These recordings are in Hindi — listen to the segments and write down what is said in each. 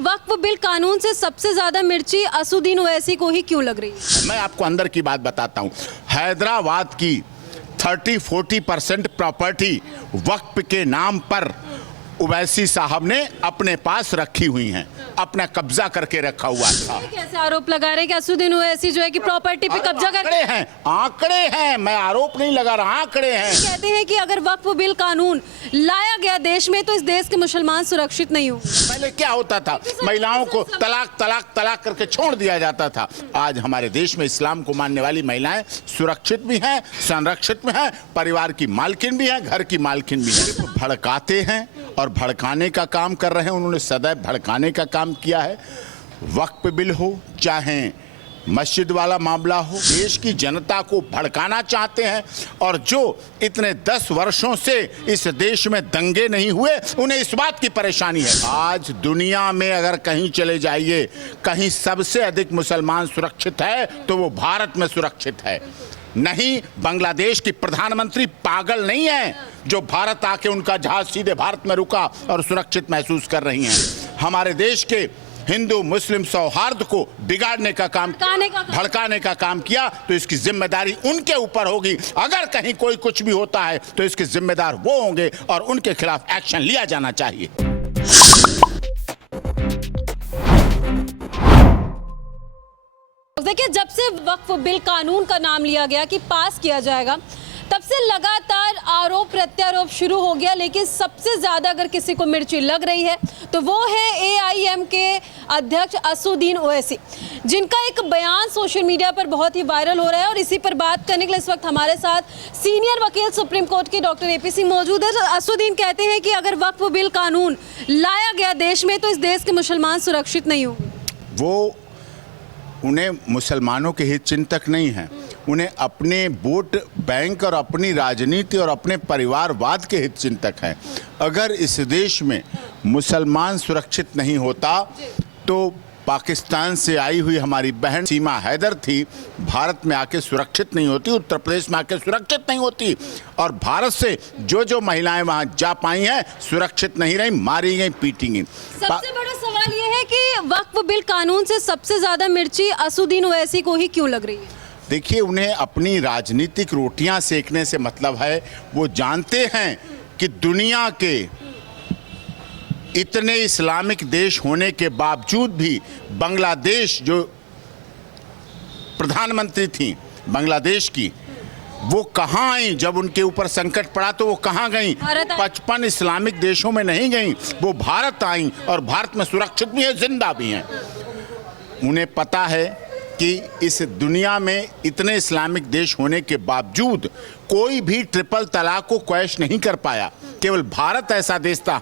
वक्फ बिल कानून से सबसे ज्यादा मिर्ची असुद्दीन ओवैसी को ही क्यों लग रही है? मैं आपको अंदर की बात बताता हूं। हैदराबाद की 30-40% प्रॉपर्टी वक्फ के नाम पर ओवैसी साहब ने अपने पास रखी हुई हैं, अपना कब्जा करके रखा हुआ था। कैसे आरोप लगा रहे हैं कि असुद्दीन ओवैसी जो है कि प्रॉपर्टी पे कब्जा कर आंकड़े हैं, मैं आरोप नहीं लगा रहा, आंकड़े हैं। कहते हैं कि अगर वक्फ बिल कानून लाया गया देश में तो इस देश के मुसलमान सुरक्षित नहीं होंगे। पहले क्या होता था, महिलाओं को तलाक तलाक तलाक करके छोड़ दिया जाता था। आज हमारे देश में इस्लाम को मानने वाली महिलाएं सुरक्षित भी हैं, संरक्षित भी हैं, परिवार की मालकिन भी हैं, घर की मालकिन भी हैं। भड़काते हैं और भड़काने का काम कर रहे हैं, उन्होंने सदैव भड़काने का काम किया है। वक्फ बिल हो चाहे मस्जिद वाला मामला हो, देश की जनता को भड़काना चाहते हैं। और जो इतने 10 वर्षों से इस देश में दंगे नहीं हुए, उन्हें इस बात की परेशानी है। आज दुनिया में अगर कहीं चले जाइए, कहीं सबसे अधिक मुसलमान सुरक्षित है तो वो भारत में सुरक्षित है। नहीं, बांग्लादेश की प्रधानमंत्री पागल नहीं है जो भारत आके उनका जहाज सीधे भारत में रुका और सुरक्षित महसूस कर रही हैं। हमारे देश के हिंदू मुस्लिम सौहार्द को बिगाड़ने का काम, भड़काने का काम किया, तो इसकी जिम्मेदारी उनके ऊपर होगी। अगर कहीं कोई कुछ भी होता है तो इसके जिम्मेदार वो होंगे और उनके खिलाफ एक्शन लिया जाना चाहिए। देखिए, जब से वक्फ बिल कानून का नाम लिया गया कि पास किया जाएगा, तब से लगातार आरोप प्रत्यारोप शुरू हो गया। लेकिन सबसे ज्यादा अगर किसी को मिर्ची लग रही है तो वो है AIM के अध्यक्ष असुद्दीन ओवैसी, जिनका एक बयान सोशल मीडिया पर बहुत ही वायरल हो रहा है। और इसी पर बात करने के लिए इस वक्त हमारे साथ सीनियर वकील सुप्रीम कोर्ट के डॉक्टर AP सिंह मौजूद है। असुद्दीन कहते हैं कि अगर वक्फ बिल कानून लाया गया देश में तो इस देश के मुसलमान सुरक्षित नहीं होंगे। उन्हें मुसलमानों के हित चिंतक नहीं हैं, उन्हें अपने वोट बैंक और अपनी राजनीति और अपने परिवारवाद के हित चिंतक हैं। अगर इस देश में मुसलमान सुरक्षित नहीं होता तो पाकिस्तान से आई हुई हमारी बहन सीमा हैदर थी, भारत में आके सुरक्षित नहीं होती, उत्तर प्रदेश में आके सुरक्षित नहीं होती। और भारत से जो महिलाएं वहां जा पाई हैं सुरक्षित नहीं रही, मारी गई, पीटी गई। सबसे बड़ा सवाल यह है कि वक्फ बिल कानून से सबसे ज्यादा मिर्ची असुद्दीन ओवैसी को ही क्यों लग रही है? देखिए, उन्हें अपनी राजनीतिक रोटियां सेकने से मतलब है। वो जानते हैं कि दुनिया के इतने इस्लामिक देश होने के बावजूद भी बांग्लादेश जो प्रधानमंत्री थी बांग्लादेश की, वो कहाँ आई जब उनके ऊपर संकट पड़ा, तो वो कहाँ गई? 55 इस्लामिक देशों में नहीं गई, वो भारत आई और भारत में सुरक्षित भी है, जिंदा भी हैं। उन्हें पता है कि इस दुनिया में इतने इस्लामिक देश होने के बावजूद कोई भी ट्रिपल तलाक को क्वैश नहीं कर पाया। केवल भारत ऐसा देश था।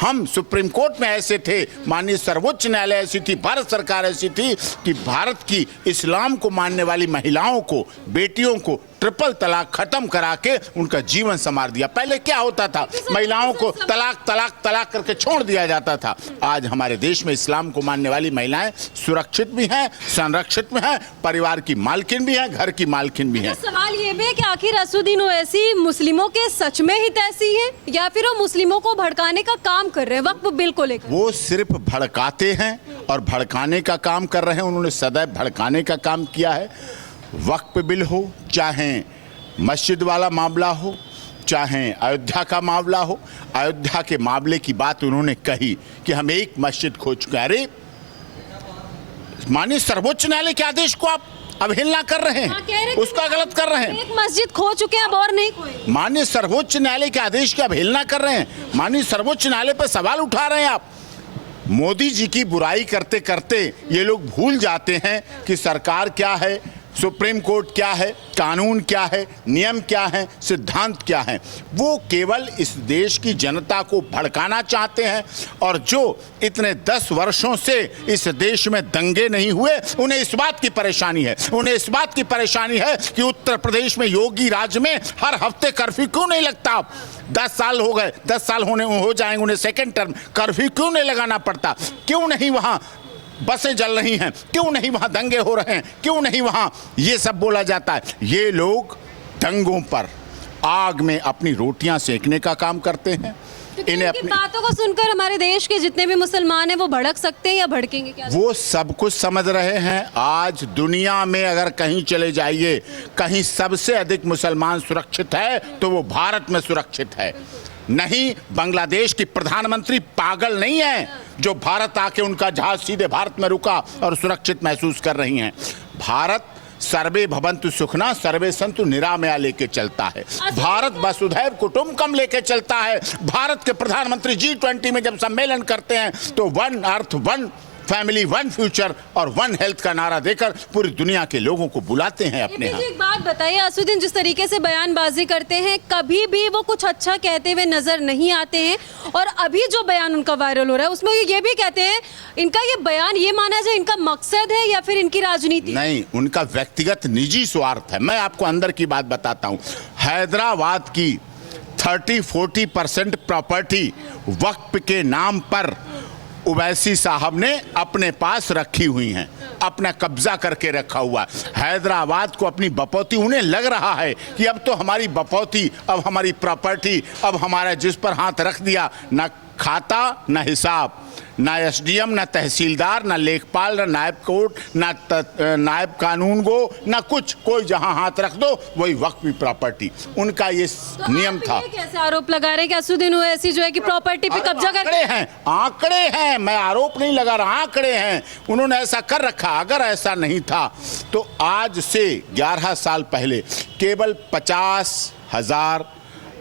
हम सुप्रीम कोर्ट में ऐसे थे, माननीय सर्वोच्च न्यायालय ऐसी थी, भारत सरकार ऐसी थी कि भारत की इस्लाम को मानने वाली महिलाओं को, बेटियों को ट्रिपल तलाक खत्म करा के उनका जीवन संवार दिया। पहले क्या होता था, महिलाओं को तलाक तलाक तलाक करके छोड़ दिया जाता था। आज हमारे देश में इस्लाम को मानने वाली महिलाएं सुरक्षित भी हैं, संरक्षित भी हैं, परिवार की मालकिन भी हैं, घर की मालकिन भी हैं। सवाल ये भी है कि आखिर असुद्दीन ओवैसी मुस्लिमों के सच में हितैषी हैं या फिर वो मुस्लिमों को भड़काने का काम कर रहे हैं वक्फ बिल को लेकर? वो सिर्फ भड़काते हैं और भड़काने का काम कर रहे हैं, उन्होंने सदैव भड़काने का काम किया है। वक्फ बिल हो चाहे मस्जिद वाला मामला हो, चाहे अयोध्या का मामला हो, अयोध्या के मामले की बात उन्होंने कही कि हम एक मस्जिद खो चुके हैं। अरे माननीय सर्वोच्च न्यायालय के आदेश को आप अवहेलना कर रहे हैं, उसका गलत कर रहे हैं। एक मस्जिद खो चुके हैं, अब और नहीं खोए। माननीय सर्वोच्च न्यायालय के आदेश की अवहेलना कर रहे हैं, माननीय सर्वोच्च न्यायालय पर सवाल उठा रहे हैं आप। मोदी जी की बुराई करते करते ये लोग भूल जाते हैं कि सरकार क्या है, सुप्रीम कोर्ट क्या है, कानून क्या है, नियम क्या है, सिद्धांत क्या है। वो केवल इस देश की जनता को भड़काना चाहते हैं। और जो इतने 10 वर्षों से इस देश में दंगे नहीं हुए, उन्हें इस बात की परेशानी है। उन्हें इस बात की परेशानी है कि उत्तर प्रदेश में योगी राज्य में हर हफ्ते कर्फ्यू क्यों नहीं लगता? 10 साल हो गए, 10 साल हो जाएंगे उन्हें सेकेंड टर्म, कर्फ्यू क्यों नहीं लगाना पड़ता? क्यों नहीं वहाँ बसें जल रही हैं, क्यों नहीं वहां दंगे हो रहे हैं, क्यों नहीं वहां ये सब बोला जाता है? ये लोग दंगों पर आग में अपनी रोटियां सेकने का काम करते हैं। इन्हें इनकी बातों को सुनकर हमारे देश के जितने भी मुसलमान हैं वो भड़क सकते हैं या भड़केंगे क्या? वो सब कुछ समझ रहे हैं। आज दुनिया में अगर कहीं चले जाइए, कहीं सबसे अधिक मुसलमान सुरक्षित है तो वो भारत में सुरक्षित है। नहीं, बांग्लादेश की प्रधानमंत्री पागल नहीं है जो भारत आके उनका जहाज सीधे भारत में रुका और सुरक्षित महसूस कर रही हैं। भारत सर्वे भवन्तु सुखना सर्वे संतु निरामया लेके चलता है। भारत वसुधैव कुटुंबकम लेके चलता है। भारत के प्रधानमंत्री G20 में जब सम्मेलन करते हैं तो one earth, one family, one future और वन हेल्थ का नारा देकर पूरी दुनिया के लोगों को बुलाते हैं अपने यहाँ। एक बात बताइए, असुद्दीन जिस तरीके से बयानबाजी करते हैं कभी भी वो कुछ अच्छा कहते हुए नजर नहीं आते हैं, और अभी जो बयान उनका वायरल हो रहा है उसमें ये भी कहते हैं इनका ये बयान ये माना जाए इनका मकसद है या फिर इनकी राजनीति? नहीं, उनका व्यक्तिगत निजी स्वार्थ है। मैं आपको अंदर की बात बताता हूँ। हैदराबाद की 30-40% प्रॉपर्टी वक्फ के नाम पर उवैसी साहब ने अपने पास रखी हुई हैं, अपना कब्जा करके रखा हुआ। हैदराबाद को अपनी बपौती, उन्हें लग रहा है कि अब तो हमारी बपौती, अब हमारी प्रॉपर्टी, अब हमारा जिस पर हाथ रख दिया, ना खाता ना हिसाब, ना एसडीएम, ना तहसीलदार, ना लेखपाल, ना नायब कोर्ट, ना नायब कानून गो, ना कुछ, कोई जहां हाथ रख दो वही वक्फ की प्रॉपर्टी। उनका ये नियम था। ये कैसे आरोप लगा रहे हैं कि असुद्दीन ओवैसी जो है कि प्रॉपर्टी पे कब्जा कर? आंकड़े हैं, मैं आरोप नहीं लगा रहा, आंकड़े हैं। उन्होंने ऐसा कर रखा। अगर ऐसा नहीं था तो आज से 11 साल पहले केवल 50,000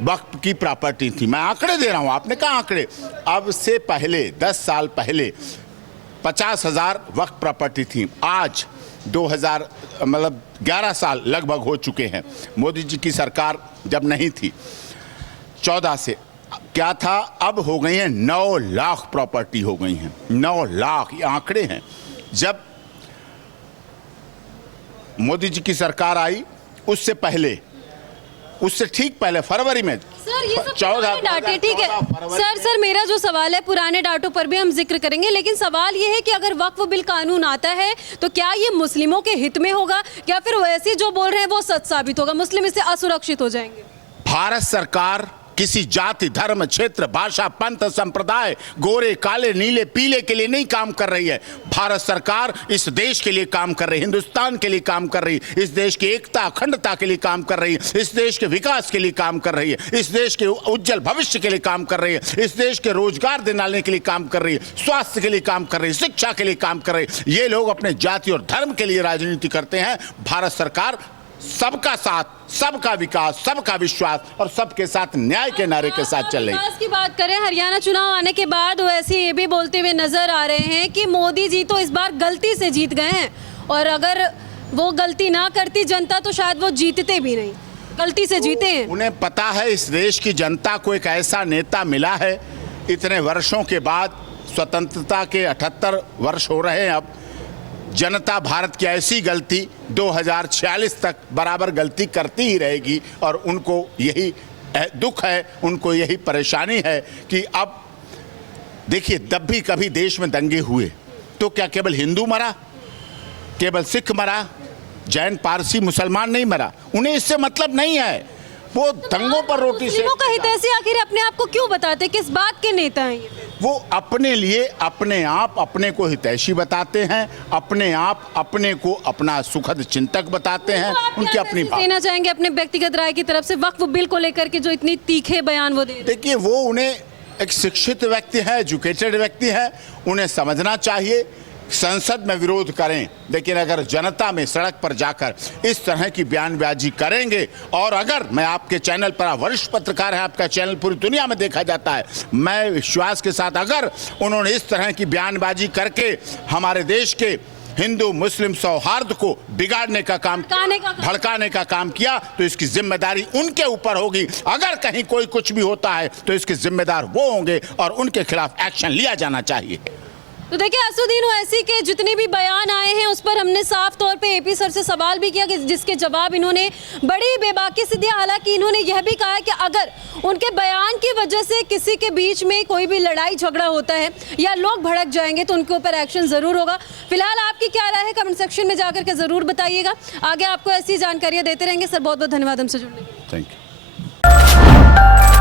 वक्फ की प्रॉपर्टी थी। मैं आंकड़े दे रहा हूं, आपने कहा आंकड़े। अब से पहले 10 साल पहले 50,000 वक्फ प्रॉपर्टी थी। आज 2000 मतलब 11 साल लगभग हो चुके हैं। मोदी जी की सरकार जब नहीं थी 14 से क्या था, अब हो गई हैं 9 लाख प्रॉपर्टी हो गई हैं। 9 लाख, ये आंकड़े हैं। जब मोदी जी की सरकार आई उससे ठीक पहले फरवरी में सर ये सब पुराने डाटे, ठीक है सर मेरा जो सवाल है पुराने डाटों पर भी हम जिक्र करेंगे, लेकिन सवाल ये है कि अगर वक्फ बिल कानून आता है तो क्या ये मुस्लिमों के हित में होगा या फिर वैसे जो बोल रहे हैं वो सच साबित होगा, मुस्लिम इससे असुरक्षित हो जाएंगे? भारत सरकार किसी जाति, धर्म, क्षेत्र, भाषा, पंथ, संप्रदाय, गोरे, काले, नीले, पीले के लिए नहीं काम कर रही है। भारत सरकार इस देश के लिए काम कर रही है, हिंदुस्तान के लिए काम कर रही है, इस देश की एकता, अखंडता के लिए काम कर रही है, इस देश के विकास के लिए काम कर रही है, इस देश के उज्जवल भविष्य के लिए काम कर रही है, इस देश के रोजगार दिलाने के लिए काम कर रही है, स्वास्थ्य के लिए काम कर रही है, शिक्षा के लिए काम कर रही है। ये लोग अपने जाति और धर्म के लिए राजनीति करते हैं। भारत सरकार सबका साथ, सबका विकास, सबका विश्वास और सबके साथ न्याय के नारे के साथ चल रही है। विकास की बात करें, हरियाणा चुनाव आने के बाद वैसे ये भी बोलते हुए नजर आ रहे हैं कि मोदी जी तो इस बार गलती से जीत गए हैं, और अगर वो गलती ना करती जनता तो शायद वो जीतते भी नहीं, गलती से जीते हैं। उन्हें पता है इस देश की जनता को एक ऐसा नेता मिला है। इतने वर्षों के बाद, स्वतंत्रता के 78 वर्ष हो रहे हैं अब, जनता भारत की ऐसी गलती 2046 तक बराबर गलती करती ही रहेगी। और उनको यही दुख है, उनको यही परेशानी है कि अब देखिए, जब भी कभी देश में दंगे हुए तो क्या केवल हिंदू मरा, केवल सिख मरा, जैन, पारसी, मुसलमान नहीं मरा? उन्हें इससे मतलब नहीं है। वो दंगों पर रोटी से मुस्लिमों का हितैषी आखिर अपने आप को क्यों बताते, किस बात के नेता हैं ये? वो अपने लिए अपने आप अपने को हितैषी बताते हैं, अपने आप अपने को अपना सुखद चिंतक बताते हैं। उनकी अपनी बात देना चाहेंगे अपने व्यक्तिगत राय की तरफ से वक्फ बिल को लेकर के जो इतनी तीखे बयान वो दे? देखिए, वो उन्हें एक शिक्षित व्यक्ति है, एजुकेटेड व्यक्ति है, उन्हें समझना चाहिए। संसद में विरोध करें, लेकिन अगर जनता में सड़क पर जाकर इस तरह की बयानबाजी करेंगे, और अगर मैं आपके चैनल पर, वरिष्ठ पत्रकार है, आपका चैनल पूरी दुनिया में देखा जाता है, मैं विश्वास के साथ अगर उन्होंने इस तरह की बयानबाजी करके हमारे देश के हिंदू मुस्लिम सौहार्द को बिगाड़ने का काम, भड़काने का काम किया तो इसकी जिम्मेदारी उनके ऊपर होगी। अगर कहीं कोई कुछ भी होता है तो इसके जिम्मेदार वो होंगे और उनके खिलाफ एक्शन लिया जाना चाहिए। तो देखिए, असुद्दीन ओवैसी के जितने भी बयान आए हैं उस पर हमने साफ तौर पे एपी सर से सवाल भी किया, कि जिसके जवाब इन्होंने बड़ी बेबाकी से दिया। हालांकि इन्होंने यह भी कहा कि अगर उनके बयान की वजह से किसी के बीच में कोई भी लड़ाई झगड़ा होता है या लोग भड़क जाएंगे तो उनके ऊपर एक्शन जरूर होगा। फिलहाल आपकी क्या राय है, कमेंट सेक्शन में जाकर के जरूर बताइएगा। आगे आपको ऐसी जानकारियां देते रहेंगे। सर बहुत बहुत धन्यवाद हमसे जुड़ने के लिए। Thank you.